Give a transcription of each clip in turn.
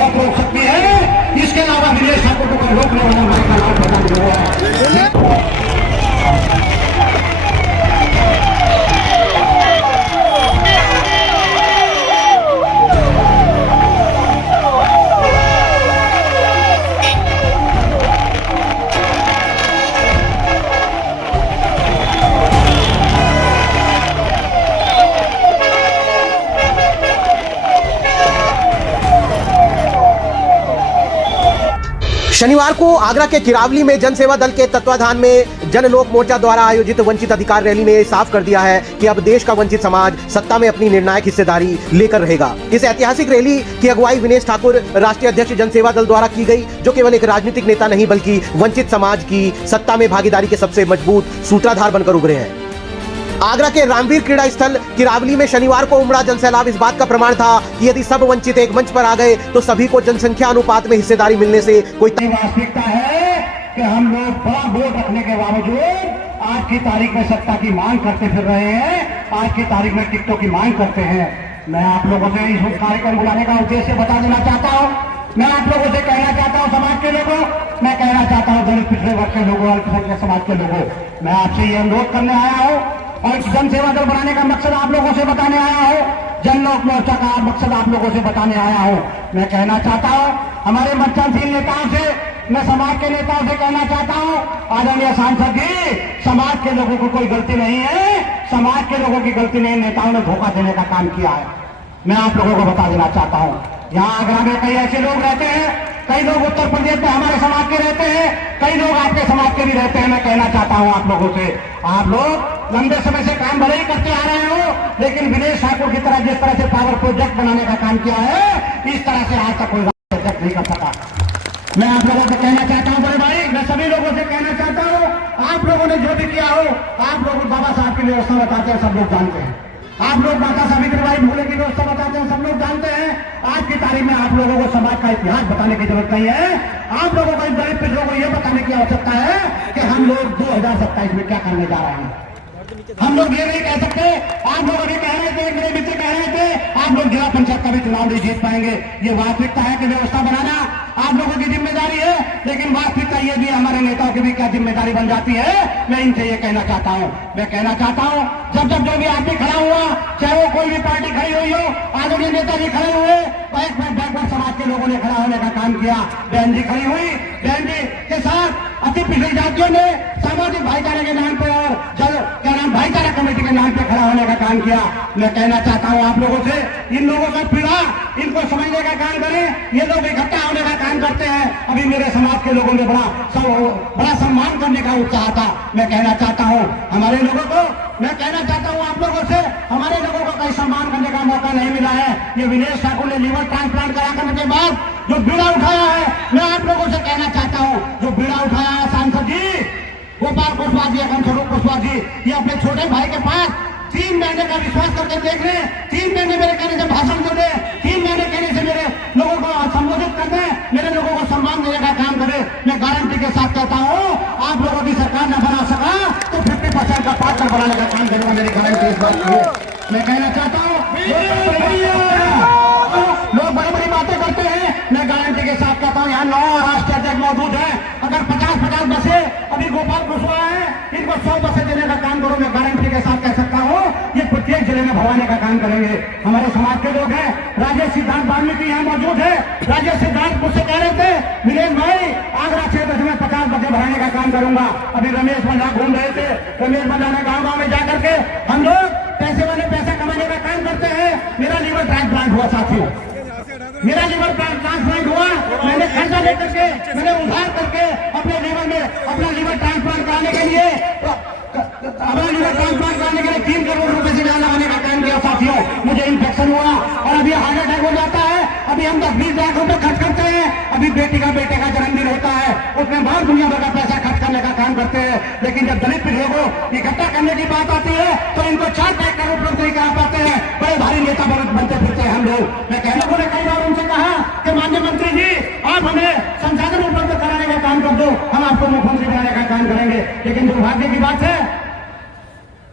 मौत रोक सकती है। इसके अलावा विदेश ठाकुर को रोकने वाला हमारे का प्रधान है। शनिवार को आगरा के किरावली में जनसेवा दल के तत्वाधान में जन लोक मोर्चा द्वारा आयोजित वंचित अधिकार रैली ने साफ कर दिया है कि अब देश का वंचित समाज सत्ता में अपनी निर्णायक हिस्सेदारी लेकर रहेगा। इस ऐतिहासिक रैली की अगुवाई विनेश ठाकुर, राष्ट्रीय अध्यक्ष जनसेवा दल द्वारा की गई, जो केवल एक राजनीतिक नेता नहीं बल्कि वंचित समाज की सत्ता में भागीदारी के सबसे मजबूत सूत्रधार बनकर उभरे हैं। आगरा के रामवीर क्रीड़ा स्थल किरावली में शनिवार को उमड़ा जनसैलाब इस बात का प्रमाण था कि यदि सब वंचित एक मंच पर आ गए तो सभी को जनसंख्या अनुपात में हिस्सेदारी मिलने से कोई वास्तविकता है कि हम लोग बड़ा वोट रखने के बावजूद आज की तारीख में सत्ता की मांग करते फिर रहे हैं, आज की तारीख में टिकटों की मांग करते हैं। मैं आप लोगों से इस कार्यक्रम बुलाने का उद्देश्य बता देना चाहता हूँ। मैं आप लोगों से कहना चाहता हूँ, समाज के लोगों, मैं कहना चाहता हूँ दलित पिछड़े वर्ग के लोगों, अल्पसंख्यक समाज के लोगों, मैं आपसे ये अनुरोध करने आया हूँ और जनसेवा दल बनाने का मकसद आप लोगों से बताने आया हूँ, जन लोक मोर्चा का मकसद आप लोगों से बताने आया हूँ। मैं कहना चाहता हूँ हमारे मंचनशील नेताओं से, मैं समाज के नेताओं से कहना चाहता हूँ, आदरणीय सांसद जी, समाज के लोगों को कोई गलती नहीं है, समाज के लोगों की गलती नहीं, नेताओं ने धोखा देने का काम किया है। मैं आप लोगों को बता देना चाहता हूँ, यहाँ आगरा में कई ऐसे लोग रहते हैं, कई लोग उत्तर प्रदेश में हमारे समाज के रहते हैं, कई लोग आपके समाज के भी रहते हैं। मैं कहना चाहता हूं आप लोगों से, आप लोग लंबे समय से काम भले ही करते आ रहे हो, लेकिन विनेश ठाकुर की तरह जिस तरह से पावर प्रोजेक्ट बनाने का काम किया है, इस तरह से आज तक कोई प्रोजेक्ट नहीं कर सका। मैं आप लोगों से कहना चाहता हूं बड़े भाई, मैं सभी लोगों से कहना चाहता हूं, आप लोगों ने जो भी किया हो, आप लोग बाबा साहब की व्यवस्था बताते हैं, सब लोग जानते हैं। आप लोग माता सावित्रीबाई फुले की व्यवस्था बताते हैं, सब लोग जानते हैं। आज की तारीख में आप लोगों को समाज का इतिहास बताने की जरूरत नहीं है। आप लोगों को दलित पिछड़ों को यह बताने की आवश्यकता है कि हम लोग 2027 में क्या करने जा रहे हैं। हम लोग ये नहीं कह सकते, आप लोग अभी कह रहे थे, मेरे मित्र कह रहे थे, आप लोग जिला पंचायत का भी चुनाव नहीं जीत पाएंगे। ये वास्तविकता है कि व्यवस्था बनाना आप लोगों की जिम्मेदारी है, लेकिन वास्तविकता ये भी हमारे नेताओं की भी क्या जिम्मेदारी बन जाती है। मैं इनसे ये कहना चाहता हूँ, मैं कहना चाहता हूँ, जब जब जो भी आदमी खड़ा हुआ, चाहे वो कोई भी पार्टी खड़ी हुई हो, आदरणीय नेताजी खड़े हुए, बैकवर्ड समाज के लोगों ने खड़ा होने का काम किया। बहन जी खड़ी हुई, बहन जी के साथ अति पिछड़ी जातियों ने सामाजिक भाईचारे के नाम पे और क्या नाम भाईचारा कमेटी के नाम पे खड़ा होने का काम किया। मैं कहना चाहता हूँ आप लोगों से, इन लोगों का पीड़ा इनको समझने का काम करें। ये लोग इकट्ठा होने का काम करते हैं। अभी मेरे समाज के लोगों ने बड़ा सम्मान करने का उत्साह था। मैं कहना चाहता हूँ हमारे लोगों को, मैं कहना चाहता हूँ आप लोगों से, हमारे लोगों को कहीं सम्मान करने का मौका नहीं मिला है। ये विनेश ठाकुर ने लीवर ट्रांसप्लांट करा करने के बाद जो बीड़ा उठाया है, मैं आप लोगों से कहना चाहता हूँ, जो बीड़ा उठाया है सांसद जी गोपाल कुशवाहा जी, स्वरूप कुशवाहा जी, ये अपने छोटे भाई के पास 3 महीने का विश्वास करके देख रहे, 3 महीने मेरे कहने से भाषण दे, 3 महीने कहने से मेरे लोगों को संबोधित करने, मेरे लोगों को सम्मान देने का काम करे। मैं गारंटी के साथ कहता हूँ, आप लोगों की सरकार न बना सका तो 50% का पार्टनर बनाने का काम करूंगा, मेरी गारंटी इस बात की है। मैं कहना चाहता हूँ, लोग बड़ी बड़ी बातें करते हैं, मैं गारंटी के साथ कहता हूँ, यहाँ 9 राष्ट्रीय अध्यक्ष मौजूद है। अगर 50-50 बसें अभी गोपाल कुशवाहा है, इनको 100 बसें देने का काम करो, मैं गारंटी के साथ कह सकता हूँ, ये प्रत्येक जिले में भरवाने का काम करेंगे। हमारे समाज के लोग हैं, राजेश सिद्धांत वाल्मीकि यहाँ मौजूद है। राजेश सिद्धांत मुझसे कह रहे थे, विनेश भाई आगरा क्षेत्र में 50 बसें भराने का काम करूंगा। अभी रमेश बंधा घूम रहे थे, रमेश बंधा ने गाँव में जाकर के, हम लोग पैसे वाले पैसा कमाने का काम करते हैं। मेरा लीवर ट्रांसप्लांट हुआ साथियों, मेरा लीवर ट्रांसप्लांट हुआ, मैंने खर्चा लेकर के, मैंने उधार करके अपने लीवर में अपना लीवर ट्रांसप्लांट कराने के लिए 3 करोड़ रुपए से ज्यादा लगाने का काम किया साथियों। मुझे इन्फेक्शन हुआ और अभी हार्ट अटैक हो जाता है। अभी हम 10-20 लाख रुपए खर्च करते हैं। अभी बेटे का जन्मदिन होता है, उसमें बहुत दुनिया भर का पैसा खर्च करने का काम करते हैं, लेकिन जब दलित पिछड़ों को इकट्ठा करने की बात आती है तो इनको 4 करोड़ रुपए नहीं करा पाते हैं। बड़े भारी नेता बनते फिरते हैं हम लोग। मैं कहने को कई बार उनसे कहा कि माननीय मंत्री जी, आप हमें संसाधन उपलब्ध कराने का काम कर दो, हम आपको मुख्यमंत्री बनाने का काम करेंगे। लेकिन दुर्भाग्य की बात है,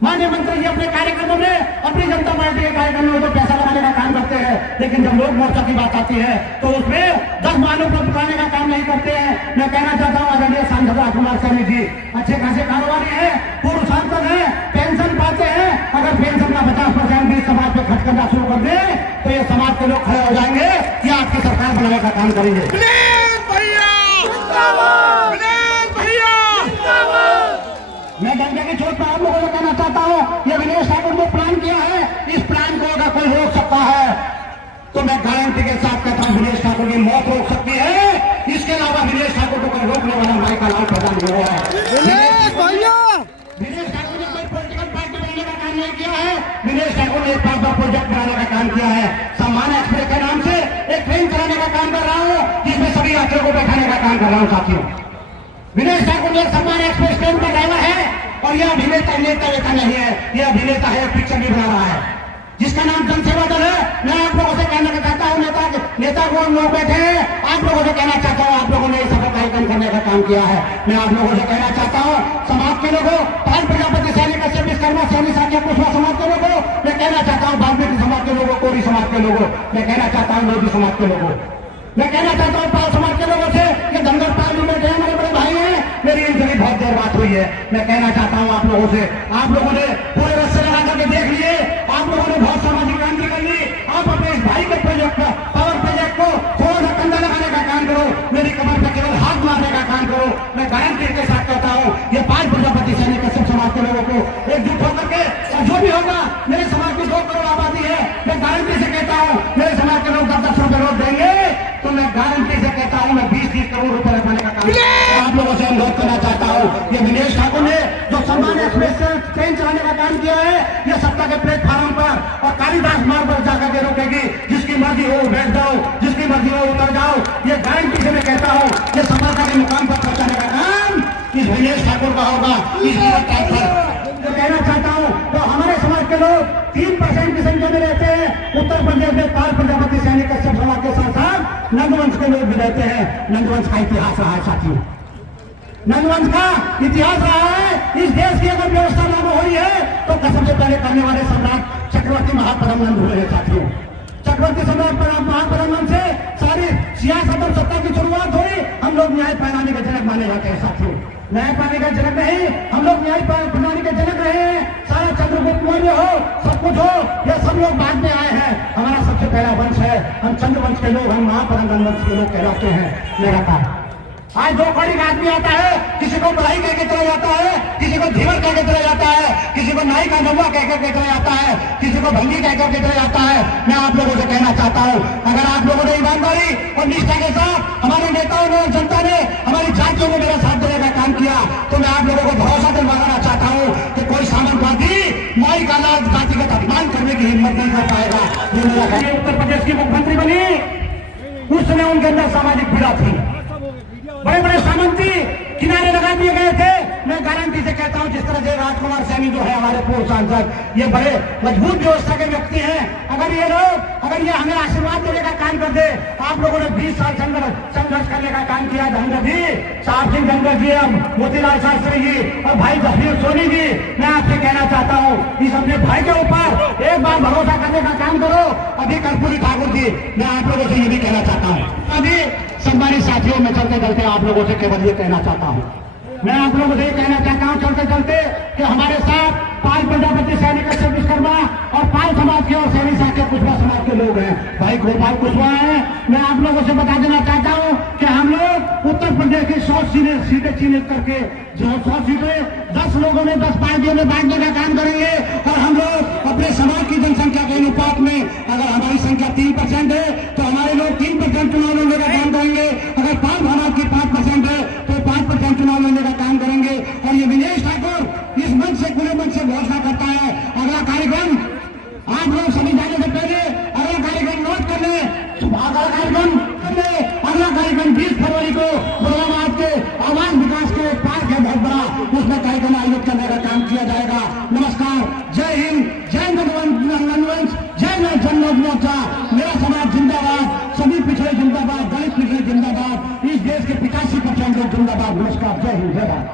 माननीय मंत्री जी अपने कार्यक्रमों में, अपनी जनता पार्टी के कार्यक्रमों में तो पैसा लगाने का काम करते हैं, लेकिन जब लोक मोर्चा की बात आती है तो उसमें 10 मानव को दुकाने का काम नहीं करते हैं। मैं कहना चाहता हूँ आदरणीय सांसद राजकुमार सैनी जी अच्छे खासे कारोबारी है, पूर्व सांसद है, पेंशन पाते हैं। अगर पेंशन का 50% भी समाज पे खर्च करना शुरू कर दे तो ये समाज के लोग खड़े हो जाएंगे कि आपकी सरकार बनाने का काम करेंगे। मैं डंडे की चोट पर आप लोगों को कहना चाहता हूँ, ये विनेश ठाकुर जो प्लान किया है, इस प्लान को अगर कोई रोक सकता है तो मैं गारंटी के साथ कहता हूँ विनेश ठाकुर की मौत रोक सकती है। इसके अलावा विनेश ठाकुर को कोई रोकने वाला भाई का नाम प्रदान नहीं हुआ है। विनेश ठाकुर ने कोई पॉलिटिकल पार्टी बनाने का काम नहीं किया है। विनेश ठाकुर ने एक प्रोजेक्ट बनाने का काम किया है। सम्मान एक्सप्रेस के नाम से एक ट्रेन चलाने का काम कर रहा हूँ, जिसमें सभी यात्रियों को बैठाने का काम कर रहा हूँ। साथियों, विनेश ठाकुर ने सम्मान एक्सप्रेस ट्रेन का ड्राइवर है और यह अभिनेता नेता नहीं है, यह अभिनेता है, पिक्चर भी बना रहा है जिसका नाम जनसेवा दल है। मैं आप लोगों से कहना चाहता हूँ, नेता को लोग बैठे हैं, आप लोगों से कहना चाहता हूँ, आप लोगों ने इस सफल कार्यक्रम करने का काम किया है। मैं आप लोगों से कहना चाहता हूँ, समाज के लोगों, पाल प्रजापति सैनिक कश्यप विश्वकर्मा सैनी साथिया कुशवाहा समाज के लोगों, मैं कहना चाहता हूँ, वाल्मीकि समाज के लोगों, कोरी समाज के लोगों, मैं कहना चाहता हूँ, मोदी समाज के लोगों, मैं कहना चाहता हूँ, पाल समाज के लोगों से कि धनगर पार्लियामेंट है, हमारे बड़े भाई हैं, मेरी इनसे भी बहुत देर बात हुई है। मैं कहना चाहता हूँ आप लोगों से, आप लोगों ने पूरे रस्ते लगा करके देख लिए, आप लोगों ने बहुत सामाजिक क्रांति कर ली। आप अपने इस भाई के प्रोजेक्ट पावर प्रोजेक्ट को थोड़ा सा कंधा लगाने का काम करो, मेरी कमर पर केवल हाथ मारने का काम करो। मैं गारंटी के साथ कहता हूँ, ये 5 प्रजापति सैनिक कश्यप समाज के लोगों को एकजुट होकर के और जो भी होगा, मेरे समाज की 2 करोड़ आबादी है, मैं गारंटी से कहता हूँ मेरे समाज के लोग 10-10 रुपए रोज देंगे तो मैं गारंटी से कहता हूँ मैं 20-30 करोड़ रुपए लगाने का काम आप लोगों से अनुरोध करना चाहता हूँ। ये विनेश ठाकुर ने जो सम्मान एक्सप्रेस ट्रेन चलाने का काम किया है, ये सत्ता के प्लेटफॉर्म पर और कालीदास मार्ग पर जाकर के रोकेगी। जिसकी मर्जी हो बैठ जाओ, जिसकी मर्जी हो उतर जाओ। ये गारंटी से मैं कहता हूँ, ये सफलता के मुकाम पर पहुंचाने का काम इस विनेश ठाकुर का होगा। इसलिए तो कहना चाहता हूँ, तो हमारे समाज के लोग 3% की संख्या में रहते हैं। उत्तर प्रदेश में पाल प्रजापति सैनिक कश्यप समाज के साथ साथ नंदवंश के लोग भी रहते हैं। नंदवंश का इतिहास रहा है साथियों, नंदवंश का इतिहास रहा है। इस देश की अगर व्यवस्था लागू हुई है तो सबसे पहले करने वाले सम्राट चक्रवर्ती महापरम नंद हुए हैं साथियों। चक्रवर्ती सम्राट महापरम नंद से सारी सियासत और सत्ता की शुरुआत हुई। हम लोग न्याय प्रणाली के जनक माने जाते हैं साथियों। न्याय प्रणाली का जनक नहीं, हम लोग न्याय प्रणाली के जनक रहे हैं। सारा चंद्रगुप्त मौर्य हो, सब कुछ हो, ये सब लोग बाद में आए हैं। हमारा सबसे पहला वंश है, हम चंद्रवंश के लोग, हम महापरम वंश के लोग कहलाते हैं। मेरा काम आज 2 कौड़ी का आदमी आता है, किसी को बड़ाई कह के चला जाता है, किसी को धीवर कह के चला जाता है, किसी को नाई का नौवा कह के चला जाता है, किसी को भंगी कह के चला जाता है। मैं आप लोगों से कहना चाहता हूँ, अगर आप लोगों ने ईमानदारी और निष्ठा के साथ हमारे नेताओं ने, जनता ने, हमारी जातियों ने मेरा साथ देने का काम किया तो मैं आप लोगों को भरोसा दिलवाना चाहता हूँ कि कोई सामंतवादी माई का लाल जातिगत अपमान करने की हिम्मत नहीं कर पाएगा। ये मेरा है। उत्तर प्रदेश की मुख्यमंत्री बनी, उस समय उनके अंदर सामाजिक पीड़ा थी, बड़े बड़े सामंती किनारे लगा दिए गए थे। मैं गारंटी से कहता हूं, जिस तरह से राजकुमार सैनी जो है हमारे पूर्व सांसद, ये बड़े मजबूत व्यवस्था के व्यक्ति हैं। अगर ये लोग, अगर ये हमें आशीर्वाद देने का काम कर दे, आप लोगों ने 20 साल संघर्ष करने का काम किया। धनगर जी, साहब सिंह धनगर जी, मोतीलाल शास्त्री जी और भाई जसवीर सोनी जी, मैं आपसे कहना चाहता हूँ, इस अपने भाई के ऊपर एक बार भरोसा करने का काम करो। अभी कर्पूरी ठाकुर जी, मैं आप लोगों से ये भी कहना चाहता हूँ, अभी सम्मानित साथियों, मैं चलते चलते आप लोगों से केवल ये कहना चाहता हूँ, मैं आप लोगों से ये कहना चाहता हूँ चलते चलते कि हमारे साथ पाल प्रजापति सैनिक कश्यप विश्वकर्मा और पाल समाज के और सैनी साथिया कुशवाहा समाज के लोग हैं। भाई गोपाल कुशवाहा है। मैं आप लोगों से बता देना चाहता हूँ कि हम लोग उत्तर प्रदेश की 100 सीटें चिन्हित करके, जो 100 सीटें 10 लोगों ने 10 पार्टियों में बांटने का काम करेंगे। और हम लोग अपने समाज की जनसंख्या के अनुपात में, अगर हमारी संख्या 3% है तो हमारे लोग 3% चुनाव लड़ने का काम करेंगे। अगर पाल समाज की 5% है तो 5% चुनाव लड़ने का काम करेंगे। और ये विनेश ठाकुर इस मंच से, खुले मंच से घोषणा करता